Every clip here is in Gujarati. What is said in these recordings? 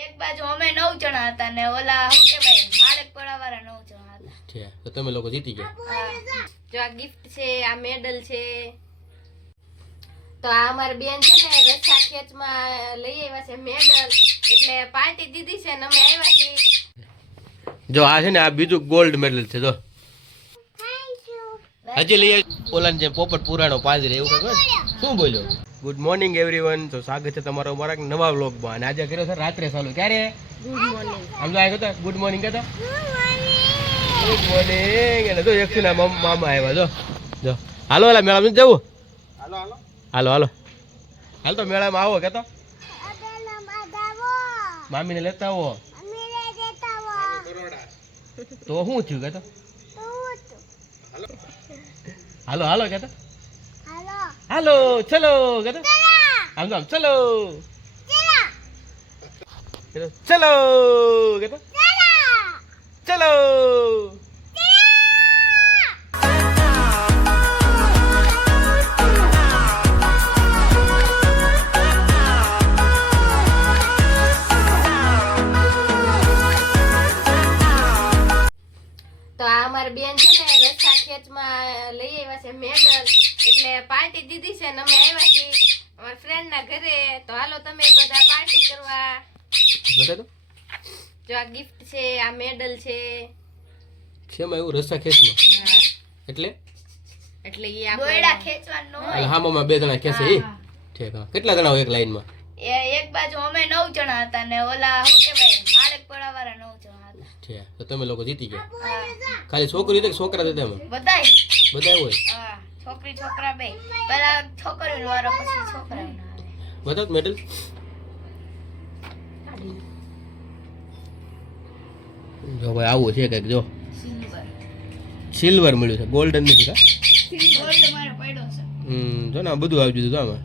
એક બાજુ અમે 9 જણા હતા ને ઓલા શું કહેવાય માળક પડાવાળા 9 જણા હતા. છે તો તમે લોકો જીતી ગયા. જો આ ગિફ્ટ છે, આ મેડલ છે. તો આ અમારી બેન છે ને રસ્સા ખેંચમાં લઈ આવ્યા છે મેડલ, એટલે પાર્ટી દીધી છે ને અમે આવ્યા છીએ. જો આ છે ને આ બીજું ગોલ્ડ મેડલ છે. જો હજી લઈ ઓલા જે પોપટ પુરાણો પાંજરે એવું કઈ શું બોલ્યો. Good morning everyone. તો સ્વાગત છે તમારો અમારા નવા વ્લોગમાં. અને આજે કર્યો છે રાત્રે ચાલુ. ક્યારે ગુડ મોર્નિંગ. આમ તો આ કહેતા ગુડ મોર્નિંગ કહેતા ગુડ મોર્નિંગ. અને જો એક ના મામા આવ્યા. જો જો હાલો હાલા મેળામાં જવું. હાલો હાલો હાલો હાલો હાલ તો મેળામાં આવો કેતો મામીને લેતા આવો. તો શું થયું કેતો હાલો હાલો કેતો હાલો ચલો કેતો આમ તો આમ ચલો ચલો કેતો ચલો. તો આ અમારી બેન છે ને રસ્સા ખેંચમાં લઈ આવ્યા છે મેડલ, એટલે પાર્ટી દીધી છે ને અમે આવ્યા છીએ અમારા ફ્રેન્ડ ના ઘરે. તો હાલો તમે બધા પાર્ટી કરવા. બતા તો જો આ ગિફ્ટ છે, આ મેડલ છે. શેમાં એવું રસ્સા ખેંચમાં હા, એટલે એટલે ઈ દોયડા આપણે ખેંચવાનો હામામાં બે જણા ખેંચે એ ઠીક. હા કેટલા જણા હોય એક લાઈનમાં? એક બાજુ અમે 9 જણા હતા ને ઓલા શું કહેવાય માળક પડાવાળા 9 જણા હતા. ઠીક તો તમે લોકો જીતી ગયા. ખાલી છોકરી હતી કે છોકરા હતા એમાં? બધાય બધા હોય. હા છોકરી છોકરા બે. પહેલા છોકરીનો વારો પછી છોકરાનો આવે. બતાવ મેડલ. જો ભાઈ આવું છે કઈક. જો સિલ્વર સિલ્વર મળ્યું છે, ગોલ્ડન નથી કા. ગોલ્ડ મારો પડ્યો છે. જો ને આ બધું આવી ગયું.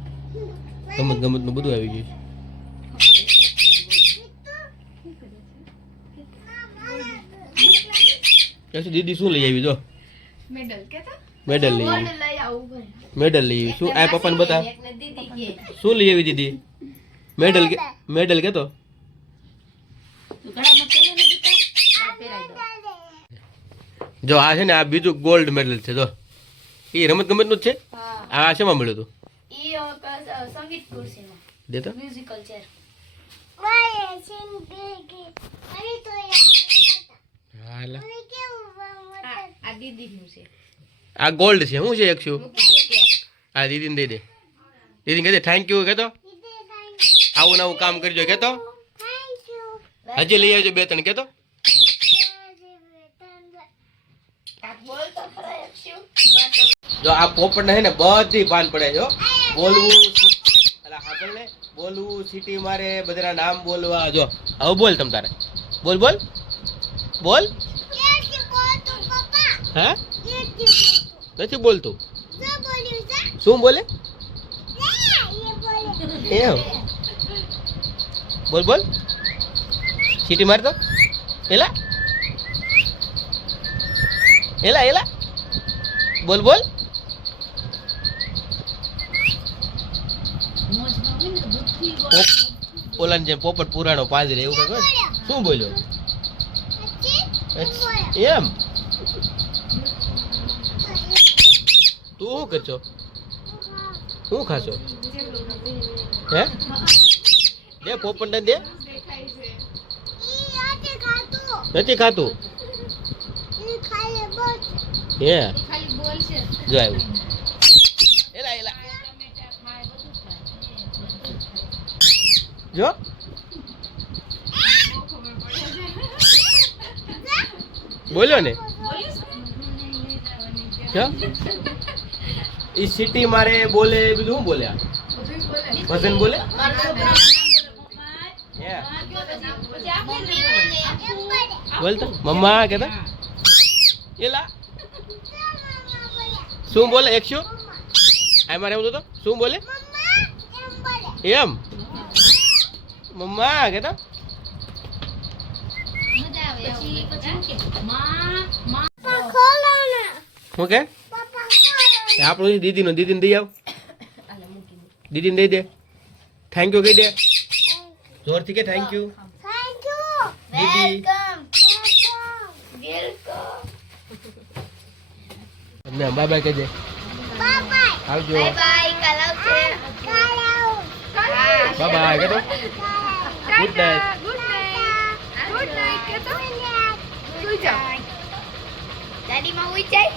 તો આમાં ગમત ગમત નું બધું આવી ગયું. કેસુ દીદી શું લઈ આવી? જો મેડલ કેતો મેડલ લઈ ગોલ્ડ આવી. લઈ આવું ભાઈ. મેડલ લઈ આવી. શું આ પપ્પાને બતા એકને દીદી કે શું લઈ આવી દીદી? મેડલ મેડલ કેતો જો આ છે ને આ બીજું ગોલ્ડ મેડલ છે. જો એ રમત ગમત નું જ છે. હા આ શેમાં મળ્યું હતું? ઈ સંગીત ખુરશીમાં દેતો મ્યુઝિકલ ચેર. હાલા આ દીદી નું છે. આ ગોલ્ડ છે. શું છે એક શું? મૂકી દો કે આ દીદીને દઈ દે. દીદીને કહી દે થેન્ક યુ કહેતો. આવું ને આવું કામ કરજો કહેતો. હજી લઈ આવજો બે ત્રણ કહેતો. આ બોલ તો ખરા અક્ષુ. જો આ પોપટ હે ને બધી ભાન પડે છે હો. બોલવું અલા હાબલ ને બોલવું, સિટી મારે, બધાના નામ બોલવા. જો હવે બોલ તમ તારે બોલ બોલ બોલ. હે નથી બોલતું? શું બોલે? એમ બોલ બોલ. સિટી માર તો એલા એલા એલા બોલ બોલ. ઓલા જે પોપટ પુરાણો પાંજરે એવું કઈ શું બોલ્યો? એમ તું શું કરશો? શું ખાશો? હે દે પોપટ ને દે. નથી ખાતું? હે જો આવ્યું. એલા એલા જો બોલ્યો ને. એ સિટી મારે બોલે બધું શું બોલે? ભજન બોલે. બોલતા મમ્મા કેતા એલા શું બોલે? એક શું આ મારે એવું તો શું બોલે? એમ મમ્મા કેતા શું કે આપણું દીદીનો દીદીને દઈ આવ. દીદીને દઈ દે. થેન્ક યુ કહી દે જોરથી કે થેન્ક યુ. દીદી વેલકમ તમને બાય બાય કહેજે. આવજો. બાય બાય કાલ આવશે બાય બાય કહેતો. Good night. ગુડ નાઈટ કે તો સુઈ જાઓ. દાદી માં ઉઈ જાય